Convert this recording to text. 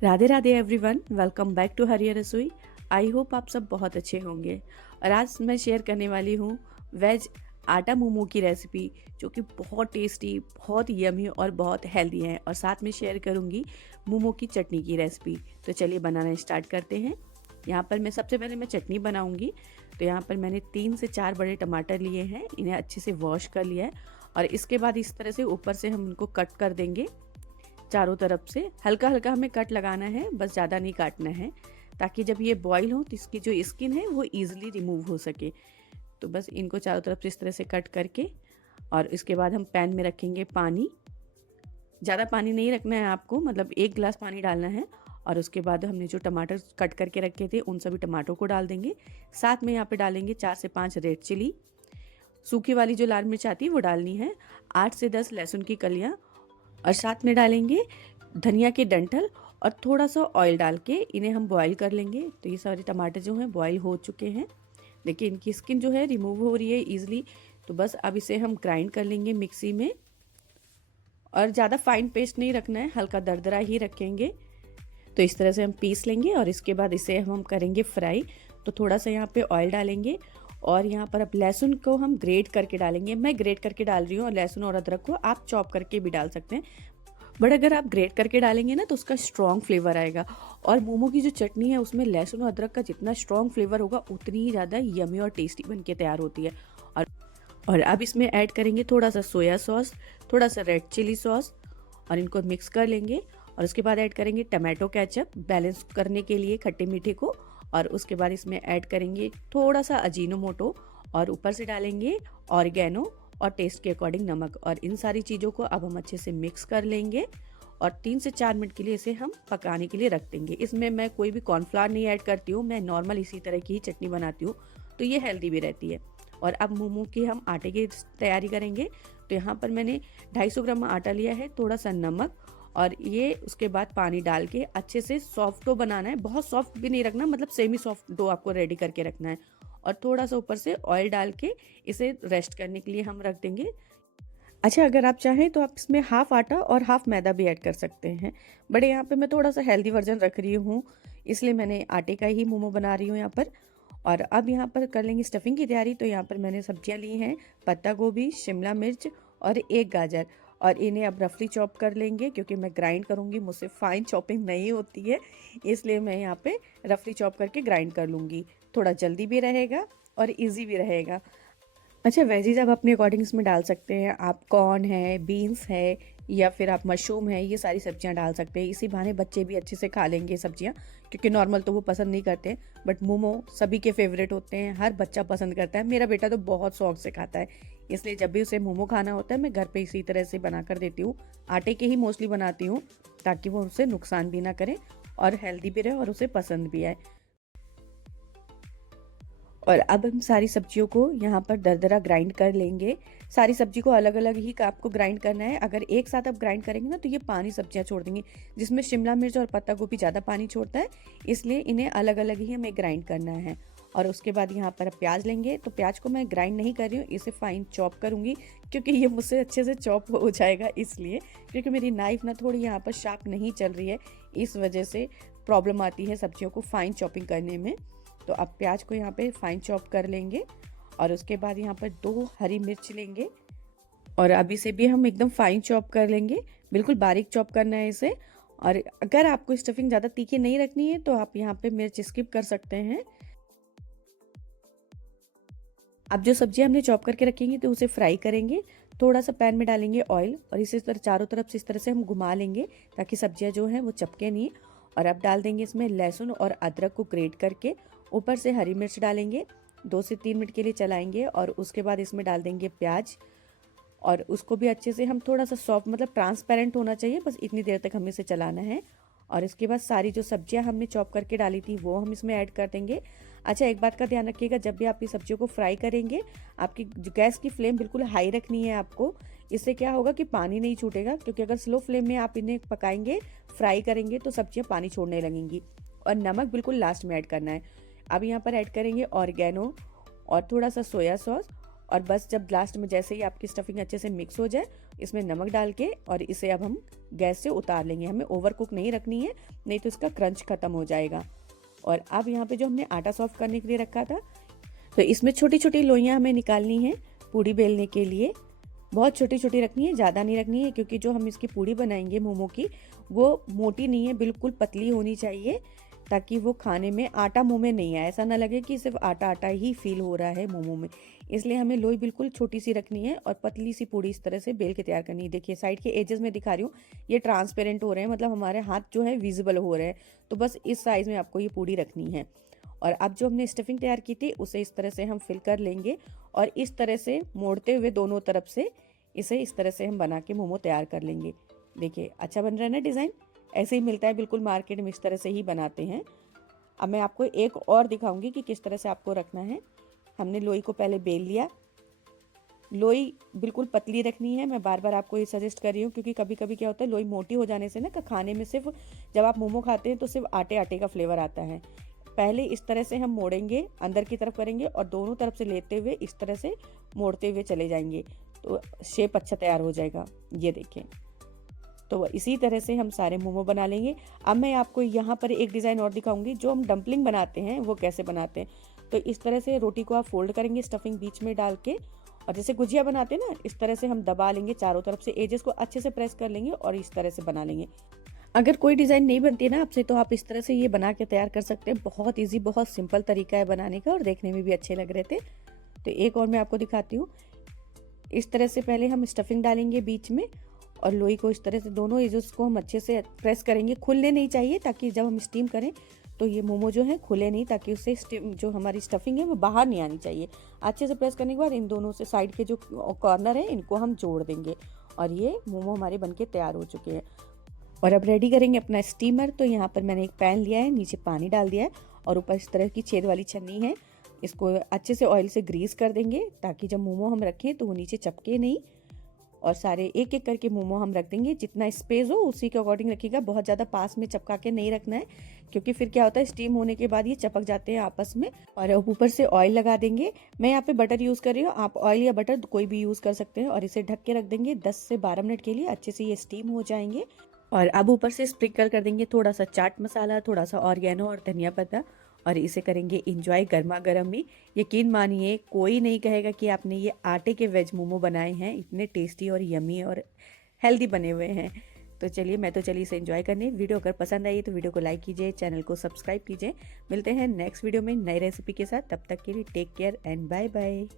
Radhe Radhe everyone, welcome back to Hariyar Rasoi. I hope आप सब बहुत अच्छे होंगे। और आज मैं शेयर करने वाली हूँ वेज आटा मोमो की रेसिपी, जो कि बहुत टेस्टी, बहुत यमी और बहुत हेल्दी है। और साथ में शेयर करूँगी मोमो की चटनी की रेसिपी। तो चलिए बनाना स्टार्ट करते हैं। यहाँ पर मैं सबसे पहले चटनी बनाऊँगी। तो यहाँ पर मैंने 3 से 4 बड़े टमाटर लिए हैं, इन्हें अच्छे से वॉश कर लिया है। और इसके बाद इस तरह से ऊपर से हम इनको कट कर देंगे। चारों तरफ से हल्का हल्का हमें कट लगाना है, बस ज़्यादा नहीं काटना है, ताकि जब ये बॉईल हो तो इसकी जो स्किन है वो ईजिली रिमूव हो सके। तो बस इनको चारों तरफ से इस तरह से कट करके, और इसके बाद हम पैन में रखेंगे पानी। ज़्यादा पानी नहीं रखना है आपको, मतलब 1 गिलास पानी डालना है। और उसके बाद हमने जो टमाटर कट करके रखे थे उन सभी टमाटरों को डाल देंगे। साथ में यहाँ पे डालेंगे 4 से 5 रेड चिली, सूखी वाली जो लाल मिर्च आती है वो डालनी है, 8 से 10 लहसुन की कलियाँ, और साथ में डालेंगे धनिया के डंठल, और थोड़ा सा ऑयल डाल के इन्हें हम बॉईल कर लेंगे। तो ये सारे टमाटर जो हैं बॉईल हो चुके हैं। देखिए इनकी स्किन जो है रिमूव हो रही है ईजिली। तो बस अब इसे हम ग्राइंड कर लेंगे मिक्सी में। और ज़्यादा फाइन पेस्ट नहीं रखना है, हल्का दरदरा ही रखेंगे। तो इस तरह से हम पीस लेंगे और इसके बाद इसे हम करेंगे फ्राई। तो थोड़ा सा यहाँ पे ऑयल डालेंगे, और यहाँ पर अब लहसुन को हम ग्रेट करके डालेंगे। मैं ग्रेट करके डाल रही हूँ, और लहसुन और अदरक को आप चॉप करके भी डाल सकते हैं, बट अगर आप ग्रेट करके डालेंगे ना तो उसका स्ट्रॉन्ग फ्लेवर आएगा। और मोमो की जो चटनी है उसमें लहसुन और अदरक का जितना स्ट्रॉन्ग फ्लेवर होगा उतनी ही ज़्यादा यमी और टेस्टी बन के तैयार होती है। और और अब इसमें ऐड करेंगे थोड़ा सा सोया सॉस, थोड़ा सा रेड चिली सॉस, और इनको मिक्स कर लेंगे। और उसके बाद ऐड करेंगे टमाटो केचप, बैलेंस करने के लिए खट्टे मीठे को। और उसके बाद इसमें ऐड करेंगे थोड़ा सा अजीनोमोटो, और ऊपर से डालेंगे ऑरिगेनो, और टेस्ट के अकॉर्डिंग नमक। और इन सारी चीज़ों को अब हम अच्छे से मिक्स कर लेंगे, और 3 से 4 मिनट के लिए इसे हम पकाने के लिए रख देंगे। इसमें मैं कोई भी कॉर्नफ्लावर नहीं ऐड करती हूँ, मैं नॉर्मल इसी तरह की ही चटनी बनाती हूँ, तो ये हेल्दी भी रहती है। और अब मोमो की हम आटे की तैयारी करेंगे। तो यहाँ पर मैंने 250 ग्राम आटा लिया है, थोड़ा सा नमक, और ये उसके बाद पानी डाल के अच्छे से सॉफ्ट डो बनाना है। बहुत सॉफ्ट भी नहीं रखना, मतलब सेमी सॉफ्ट डो आपको रेडी करके रखना है। और थोड़ा सा ऊपर से ऑयल डाल के इसे रेस्ट करने के लिए हम रख देंगे। अच्छा, अगर आप चाहें तो आप इसमें हाफ आटा और हाफ मैदा भी ऐड कर सकते हैं, बट यहाँ पे मैं थोड़ा सा हेल्दी वर्जन रख रही हूँ, इसलिए मैंने आटे का ही मोमो बना रही हूँ यहाँ पर। और अब यहाँ पर कर लेंगे स्टफिंग की तैयारी। तो यहाँ पर मैंने सब्जियाँ ली हैं, पत्ता गोभी, शिमला मिर्च और 1 गाजर। और इन्हें अब रफली चॉप कर लेंगे, क्योंकि मैं ग्राइंड करूँगी, मुझसे फाइन चॉपिंग नहीं होती है, इसलिए मैं यहाँ पे रफली चॉप करके ग्राइंड कर लूँगी। थोड़ा जल्दी भी रहेगा और ईजी भी रहेगा। अच्छा, वेजीज आप अपने अकॉर्डिंग इसमें डाल सकते हैं। आप कॉर्न है, बीन्स है, या फिर आप मशरूम है, ये सारी सब्जियां डाल सकते हैं। इसी बहाने बच्चे भी अच्छे से खा लेंगे सब्जियां, क्योंकि नॉर्मल तो वो पसंद नहीं करते, बट मोमो सभी के फेवरेट होते हैं, हर बच्चा पसंद करता है। मेरा बेटा तो बहुत शौक से खाता है, इसलिए जब भी उसे मोमो खाना होता है मैं घर पे इसी तरह से बना कर देती हूँ। आटे के ही मोस्टली बनाती हूँ, ताकि वो उसे नुकसान भी ना करे और हेल्दी भी रहे और उसे पसंद भी आए। और अब हम सारी सब्जियों को यहाँ पर दरदरा ग्राइंड कर लेंगे। सारी सब्जी को अलग अलग ही आपको ग्राइंड करना है। अगर एक साथ आप ग्राइंड करेंगे ना तो ये पानी सब्जियाँ छोड़ देंगी, जिसमें शिमला मिर्च और पत्ता गोभी ज़्यादा पानी छोड़ता है, इसलिए इन्हें अलग अलग ही हमें ग्राइंड करना है। और उसके बाद यहाँ पर प्याज लेंगे। तो प्याज को मैं ग्राइंड नहीं कर रही हूँ, इसे फाइन चॉप करूँगी, क्योंकि ये मुझसे अच्छे से चॉप हो जाएगा इसलिए, क्योंकि मेरी नाइफ ना थोड़ी यहाँ पर शार्प नहीं चल रही है, इस वजह से प्रॉब्लम आती है सब्जियों को फाइन चॉपिंग करने में। तो अब प्याज को यहाँ पे फाइन चॉप कर लेंगे, और उसके बाद यहाँ पर 2 हरी मिर्च लेंगे, और अब इसे भी हम एकदम फाइन चॉप कर लेंगे, बिल्कुल बारीक चॉप करना है इसे। और अगर आपको स्टफिंग ज़्यादा तीखी नहीं रखनी है तो आप यहाँ पे मिर्च स्किप कर सकते हैं। अब जो सब्जियां हमने चॉप करके रखेंगे तो उसे फ्राई करेंगे। थोड़ा सा पैन में डालेंगे ऑयल, और इसे चारों तरफ से इस तरह से हम घुमा लेंगे, ताकि सब्जियां जो हैं वो चपके नहीं। और अब डाल देंगे इसमें लहसुन और अदरक को ग्रेट करके, ऊपर से हरी मिर्च डालेंगे, 2 से 3 मिनट के लिए चलाएंगे। और उसके बाद इसमें डाल देंगे प्याज, और उसको भी अच्छे से हम थोड़ा सा सॉफ्ट, मतलब ट्रांसपेरेंट होना चाहिए, बस इतनी देर तक हमें इसे चलाना है। और इसके बाद सारी जो सब्जियां हमने चॉप करके डाली थी वो हम इसमें ऐड कर देंगे। अच्छा, एक बात का ध्यान रखिएगा, जब भी आप ये सब्जियों को फ्राई करेंगे, आपकी गैस की फ्लेम बिल्कुल हाई रखनी है आपको। इससे क्या होगा कि पानी नहीं छूटेगा, क्योंकि अगर स्लो फ्लेम में आप इन्हें पकाएंगे, फ्राई करेंगे, तो सब्जियां पानी छोड़ने लगेंगी। और नमक बिल्कुल लास्ट में ऐड करना है। अब यहाँ पर ऐड करेंगे ऑरिगेनो, और थोड़ा सा सोया सॉस, और बस जब लास्ट में जैसे ही आपकी स्टफिंग अच्छे से मिक्स हो जाए, इसमें नमक डाल के और इसे अब हम गैस से उतार लेंगे। हमें ओवर कुक नहीं रखनी है, नहीं तो इसका क्रंच खत्म हो जाएगा। और अब यहाँ पे जो हमने आटा सॉफ्ट करने के लिए रखा था, तो इसमें छोटी छोटी लोइयाँ हमें निकालनी है पूड़ी बेलने के लिए। बहुत छोटी छोटी रखनी है, ज़्यादा नहीं रखनी है, क्योंकि जो हम इसकी पूड़ी बनाएंगे मोमो की, वो मोटी नहीं है, बिल्कुल पतली होनी चाहिए, ताकि वो खाने में आटा मुंह में नहीं आए, ऐसा ना लगे कि सिर्फ आटा आटा ही फील हो रहा है मोमो में। इसलिए हमें लोई बिल्कुल छोटी सी रखनी है और पतली सी पूड़ी इस तरह से बेल के तैयार करनी है। देखिए साइड के एजेस में दिखा रही हूँ, ये ट्रांसपेरेंट हो रहे हैं, मतलब हमारे हाथ जो है विजिबल हो रहे हैं। तो बस इस साइज में आपको ये पूड़ी रखनी है। और अब जो हमने स्टफिंग तैयार की थी उसे इस तरह से हम फिल कर लेंगे और इस तरह से मोड़ते हुए दोनों तरफ से इसे इस तरह से हम बना के मोमो तैयार कर लेंगे। देखिए अच्छा बन रहा है ना डिज़ाइन, ऐसे ही मिलता है बिल्कुल मार्केट में, इस तरह से ही बनाते हैं। अब मैं आपको एक और दिखाऊंगी कि किस तरह से आपको रखना है। हमने लोई को पहले बेल लिया, लोई बिल्कुल पतली रखनी है। मैं बार बार आपको ये सजेस्ट कर रही हूँ, क्योंकि कभी कभी क्या होता है लोई मोटी हो जाने से ना खाने में सिर्फ जब आप मोमो खाते हैं तो सिर्फ आटे आटे का फ्लेवर आता है। पहले इस तरह से हम मोड़ेंगे, अंदर की तरफ करेंगे और दोनों तरफ से लेते हुए इस तरह से मोड़ते हुए चले जाएंगे, तो शेप अच्छा तैयार हो जाएगा। ये देखें, तो इसी तरह से हम सारे मोमो बना लेंगे। अब मैं आपको यहाँ पर एक डिज़ाइन और दिखाऊंगी, जो हम डंपलिंग बनाते हैं वो कैसे बनाते हैं। तो इस तरह से रोटी को आप फोल्ड करेंगे स्टफिंग बीच में डाल के, और जैसे गुजिया बनाते हैं ना, इस तरह से हम दबा लेंगे, चारों तरफ से एजेस को अच्छे से प्रेस कर लेंगे और इस तरह से बना लेंगे। अगर कोई डिज़ाइन नहीं बनती है ना आपसे, तो आप इस तरह से ये बना के तैयार कर सकते हैं। बहुत ईजी, बहुत सिंपल तरीका है बनाने का और देखने में भी अच्छे लग रहे थे। तो एक और मैं आपको दिखाती हूँ। इस तरह से पहले हम स्टफिंग डालेंगे बीच में और लोई को इस तरह से दोनों एजेस को हम अच्छे से प्रेस करेंगे। खुलने नहीं चाहिए, ताकि जब हम स्टीम करें तो ये मोमो जो है खुले नहीं, ताकि उससे जो हमारी स्टफिंग है वो बाहर नहीं आनी चाहिए। अच्छे से प्रेस करने के बाद इन दोनों से साइड के जो कॉर्नर है इनको हम जोड़ देंगे और ये मोमो हमारे बनके तैयार हो चुके हैं। और अब रेडी करेंगे अपना स्टीमर। तो यहाँ पर मैंने एक पैन लिया है, नीचे पानी डाल दिया है और ऊपर इस तरह की छेद वाली छन्नी है, इसको अच्छे से ऑयल से ग्रीस कर देंगे, ताकि जब मोमो हम रखें तो वो नीचे चपके नहीं। और सारे एक एक करके मोमो हम रख देंगे, जितना स्पेस हो उसी के अकॉर्डिंग रखिएगा। बहुत ज़्यादा पास में चपका के नहीं रखना है, क्योंकि फिर क्या होता है स्टीम होने के बाद ये चपक जाते हैं आपस में। और अब ऊपर से ऑयल लगा देंगे। मैं यहाँ पे बटर यूज़ कर रही हूँ, आप ऑयल या बटर कोई भी यूज़ कर सकते हैं। और इसे ढक के रख देंगे 10 से 12 मिनट के लिए, अच्छे से ये स्टीम हो जाएंगे। और अब ऊपर से स्प्रिंकल कर देंगे थोड़ा सा चाट मसाला, थोड़ा सा ऑरिगेनो और धनिया पत्ता, और इसे करेंगे इंजॉय गर्मा गर्म में। यकीन मानिए कोई नहीं कहेगा कि आपने ये आटे के वेज मोमो बनाए हैं, इतने टेस्टी और यमी और हेल्दी बने हुए हैं। तो चलिए मैं तो चलिए इसे एंजॉय करने। वीडियो अगर पसंद आई तो वीडियो को लाइक कीजिए, चैनल को सब्सक्राइब कीजिए। मिलते हैं नेक्स्ट वीडियो में नई रेसिपी के साथ, तब तक के लिए take care and bye bye.